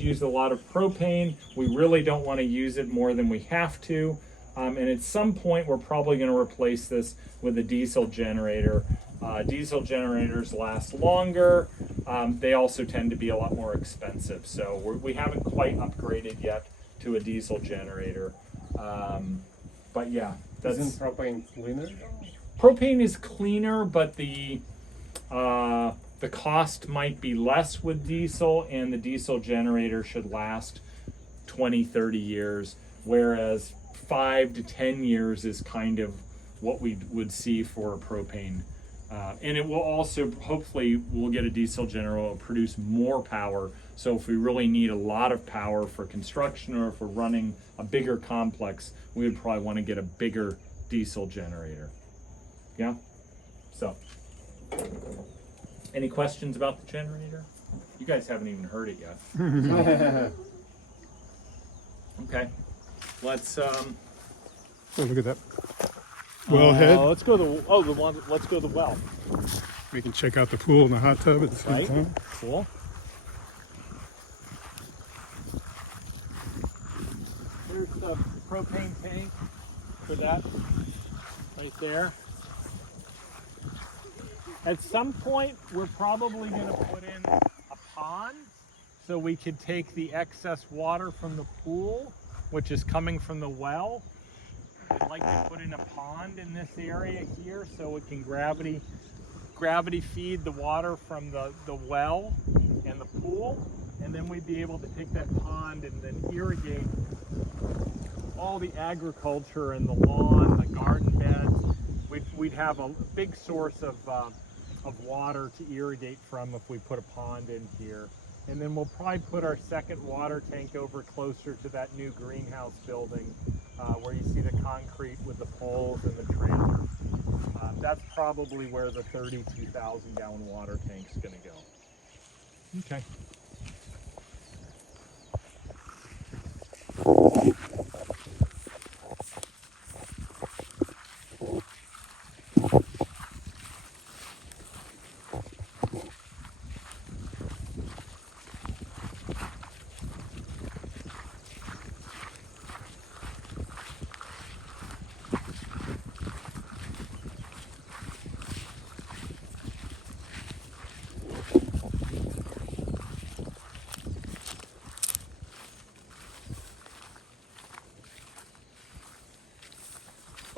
use a lot of propane. We really don't want to use it more than we have to. And at some point, we're probably going to replace this with a diesel generator. Diesel generators last longer. They also tend to be a lot more expensive. So we haven't quite upgraded yet to a diesel generator. But yeah, isn't propane cleaner? Propane is cleaner, but the cost might be less with diesel, and the diesel generator should last 20, 30 years, whereas 5 to 10 years is kind of what we would see for a propane. And it will also, hopefully, we'll get a diesel generator that will produce more power. So if we really need a lot of power for construction, or if we're running a bigger complex, we would probably want to get a bigger diesel generator. Yeah? So, any questions about the generator? You guys haven't even heard it yet. Okay, let's Oh, look at that wellhead. let's go to let's go to the well. We can check out the pool and the hot tub at the same time. Cool. Here's the propane tank for that right there. At some point, we're probably going to put in a pond so we could take the excess water from the pool, which is coming from the well. I'd like to put in a pond in this area here so it can gravity feed the water from the well and the pool, and then we'd be able to take that pond and then irrigate all the agriculture and the lawn, the garden beds. We'd have a big source of water to irrigate from if we put a pond in here. And then we'll probably put our second water tank over closer to that new greenhouse building where you see the concrete with the poles and the trailers. That's probably where the 32,000 gallon water tank's gonna go. Okay.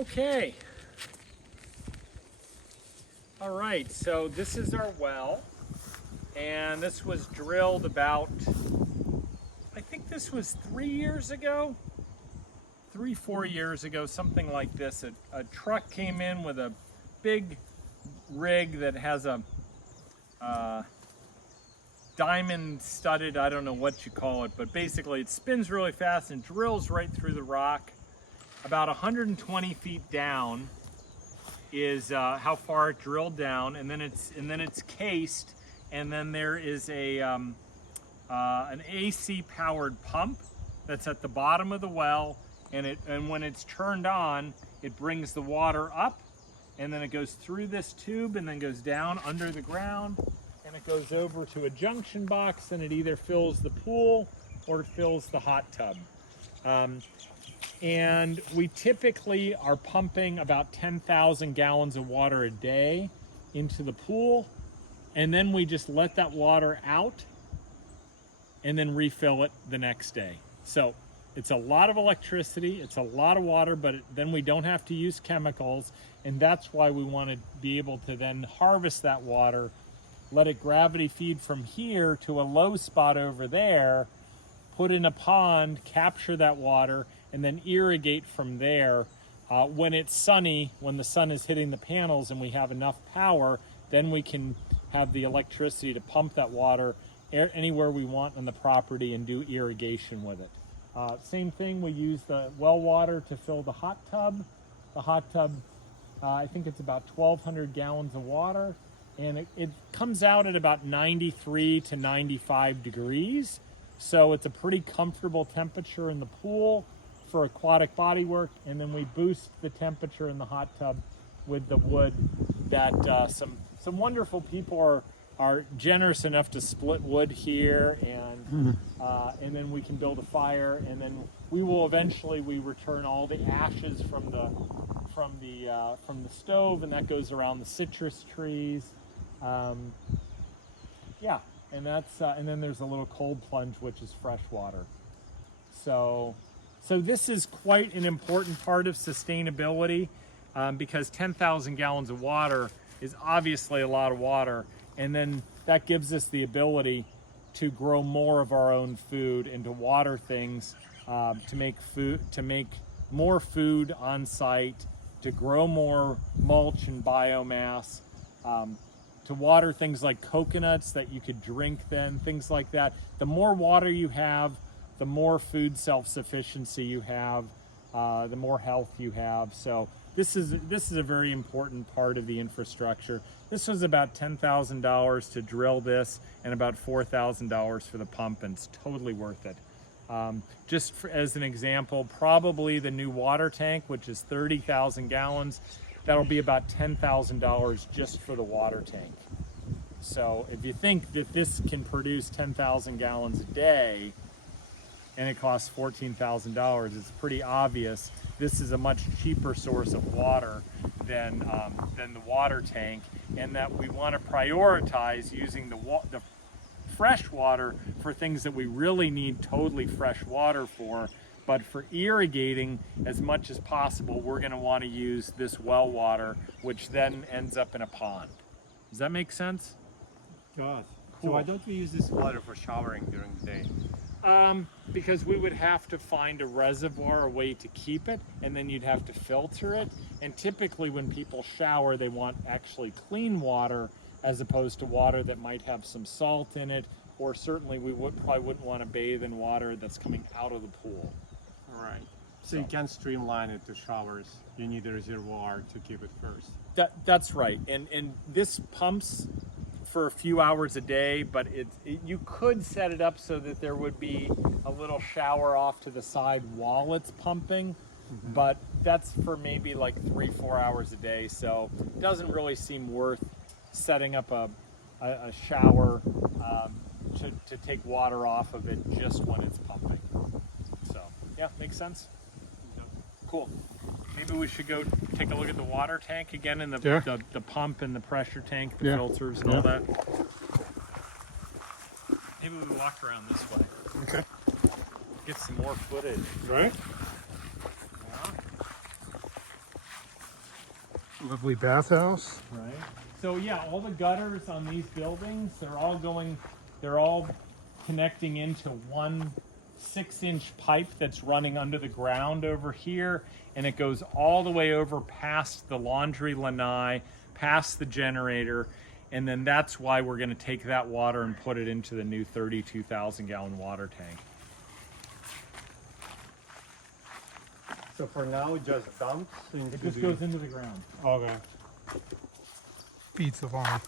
Okay. All right, so this is our well, and this was drilled about, I think this was 3 years ago, 4 years ago, something like this. A truck came in with a big rig that has a diamond studded, I don't know what you call it, but basically it spins really fast and drills right through the rock. About 120 feet down is how far it drilled down, and then it's cased, and then there is an AC powered pump that's at the bottom of the well, and when it's turned on, it brings the water up, and then it goes through this tube and then goes down under the ground, and it goes over to a junction box, and it either fills the pool or it fills the hot tub. And we typically are pumping about 10,000 gallons of water a day into the pool, and then we just let that water out and then refill it the next day. So it's a lot of electricity, it's a lot of water, but then we don't have to use chemicals, and that's why we want to be able to then harvest that water, let it gravity feed from here to a low spot over there, put in a pond, capture that water, and then irrigate from there. When it's sunny, when the sun is hitting the panels and we have enough power, then we can have the electricity to pump that water anywhere we want on the property and do irrigation with it. Same thing, we use the well water to fill the hot tub. The hot tub, I think it's about 1,200 gallons of water, and it comes out at about 93 to 95 degrees. So it's a pretty comfortable temperature in the pool for aquatic bodywork, and then we boost the temperature in the hot tub with the wood that some wonderful people are generous enough to split wood here, and then we can build a fire, and then we will eventually return all the ashes from the stove, and that goes around the citrus trees. Yeah, and that's and then there's a little cold plunge, which is fresh water. So this is quite an important part of sustainability, because 10,000 gallons of water is obviously a lot of water, and then that gives us the ability to grow more of our own food and to water things, to make more food on site, to grow more mulch and biomass, to water things like coconuts that you could drink then, things like that. The more water you have, the more food self-sufficiency you have, the more health you have. So this is a very important part of the infrastructure. This was about $10,000 to drill this, and about $4,000 for the pump, and it's totally worth it. As an example, probably the new water tank, which is 30,000 gallons, that'll be about $10,000 just for the water tank. So if you think that this can produce 10,000 gallons a day, and it costs $14,000, it's pretty obvious this is a much cheaper source of water than the water tank, and that we want to prioritize using the fresh water for things that we really need totally fresh water for. But for irrigating, as much as possible, we're going to want to use this well water, which then ends up in a pond. Does that make sense? God. Cool. So why don't we use this water for showering during the day? Because we would have to find a reservoir, a way to keep it, and then you'd have to filter it. And typically when people shower, they want actually clean water as opposed to water that might have some salt in it, or certainly we probably wouldn't want to bathe in water that's coming out of the pool. All right. So you can't streamline it to showers. You need a reservoir to keep it first. That's right. And this pumps for a few hours a day, but you could set it up so that there would be a little shower off to the side while it's pumping, but that's for maybe like 3-4 hours a day, so it doesn't really seem worth setting up a shower to take water off of it just when it's pumping. So yeah, makes sense. Cool. Maybe we should go take a look at the water tank again, and the pump and the pressure tank, the filters and all that. Maybe we walk around this way. Okay. Get some more footage. Right? Yeah. Lovely bathhouse. Right. So yeah, all the gutters on these buildings, they're all connecting into one 6-inch pipe that's running under the ground over here, and it goes all the way over past the laundry lanai, past the generator, and then that's why we're going to take that water and put it into the new 32,000 gallon water tank. So for now, it just dumps into It just goes into the ground. Okay. Feeds the lawn.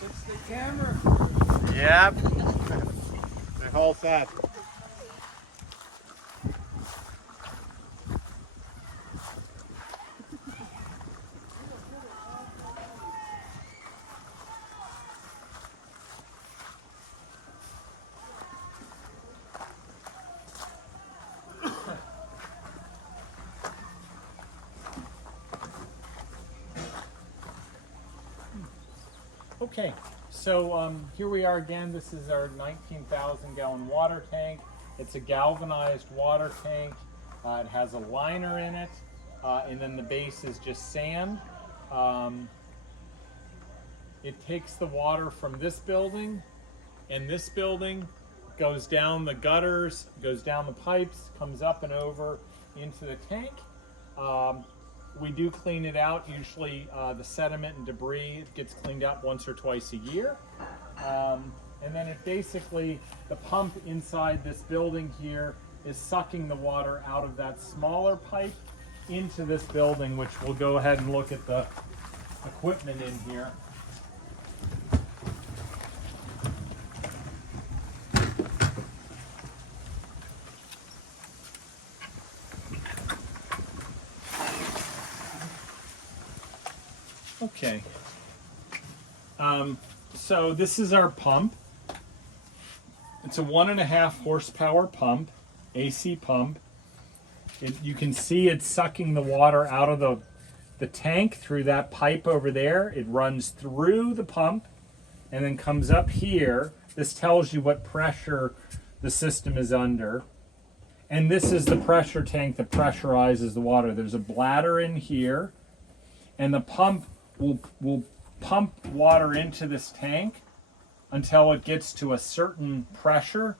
It's the camera. Yep. The whole set. Okay, so here we are again. This is our 19,000 gallon water tank. It's a galvanized water tank. It has a liner in it, and then the base is just sand. It takes the water from this building, and this building goes down the gutters, goes down the pipes, comes up and over into the tank. we do clean it out. Usually the sediment and debris gets cleaned out once or twice a year. And then it basically, the pump inside this building here is sucking the water out of that smaller pipe into this building, which we'll go ahead and look at the equipment in here. Okay. So this is our pump. It's a 1.5 horsepower pump, AC pump. You can see it's sucking the water out of the tank through that pipe over there. It runs through the pump and then comes up here. This tells you what pressure the system is under. And this is the pressure tank that pressurizes the water. There's a bladder in here, and the pump will pump water into this tank until it gets to a certain pressure,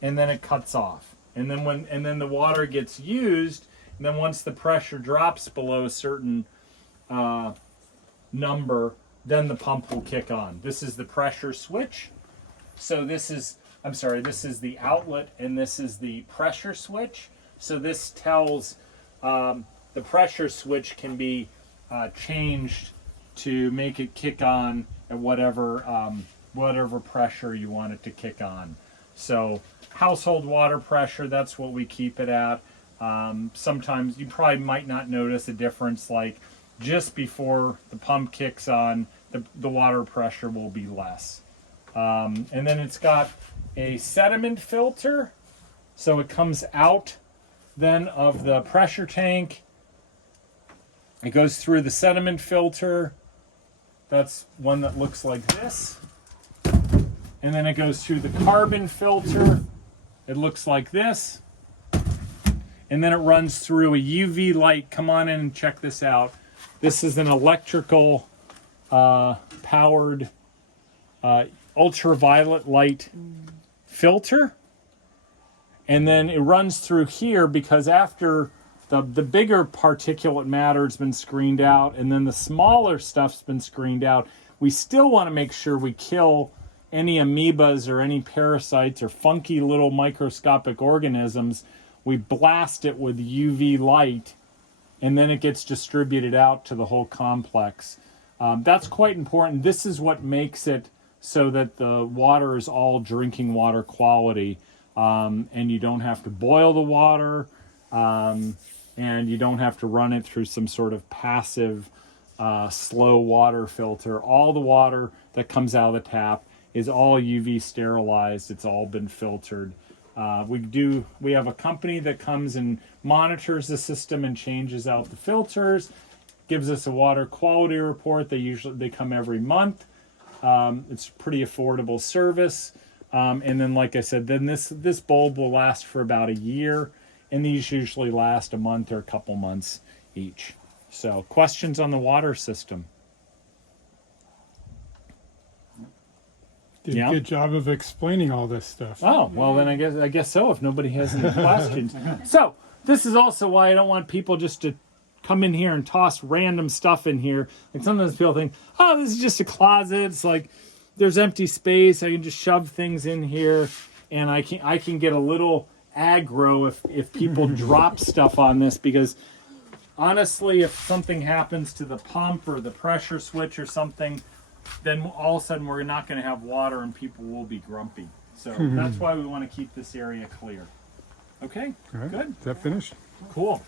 and then it cuts off. And then the water gets used, and then once the pressure drops below a certain number, then the pump will kick on. This is the pressure switch. So this is the outlet, and this is the pressure switch. So this tells the pressure switch can be changed to make it kick on at whatever pressure you want it to kick on. So household water pressure, that's what we keep it at. Sometimes you probably might not notice a difference, like just before the pump kicks on, the water pressure will be less. And then it's got a sediment filter, so it comes out then of the pressure tank. It goes through the sediment filter. That's one that looks like this. And then it goes through the carbon filter. It looks like this. And then it runs through a UV light. Come on in and check this out. This is an electrical powered ultraviolet light filter. And then it runs through here because after the bigger particulate matter has been screened out and then the smaller stuff's been screened out, we still want to make sure we kill any amoebas or any parasites or funky little microscopic organisms. We blast it with UV light, and then it gets distributed out to the whole complex. That's quite important. This is what makes it so that the water is all drinking water quality, and you don't have to boil the water, and you don't have to run it through some sort of passive slow water filter. All the water that comes out of the tap is all UV sterilized. It's all been filtered. We have a company that comes and monitors the system and changes out the filters, gives us a water quality report. They come every month. It's pretty affordable service. And then, like I said, then this bulb will last for about a year, and these usually last a month or a couple months each. So, questions on the water system? Did a good job of explaining all this stuff. Oh, well then I guess so, if nobody has any questions. So, this is also why I don't want people just to come in here and toss random stuff in here. Like sometimes people think, oh, this is just a closet. It's like there's empty space. I can just shove things in here, and I can get a little aggro if people drop stuff on this, because honestly, if something happens to the pump or the pressure switch or something, then all of a sudden we're not going to have water and people will be grumpy. So that's why we want to keep this area clear. Okay, All right. good. Is that finished? Cool.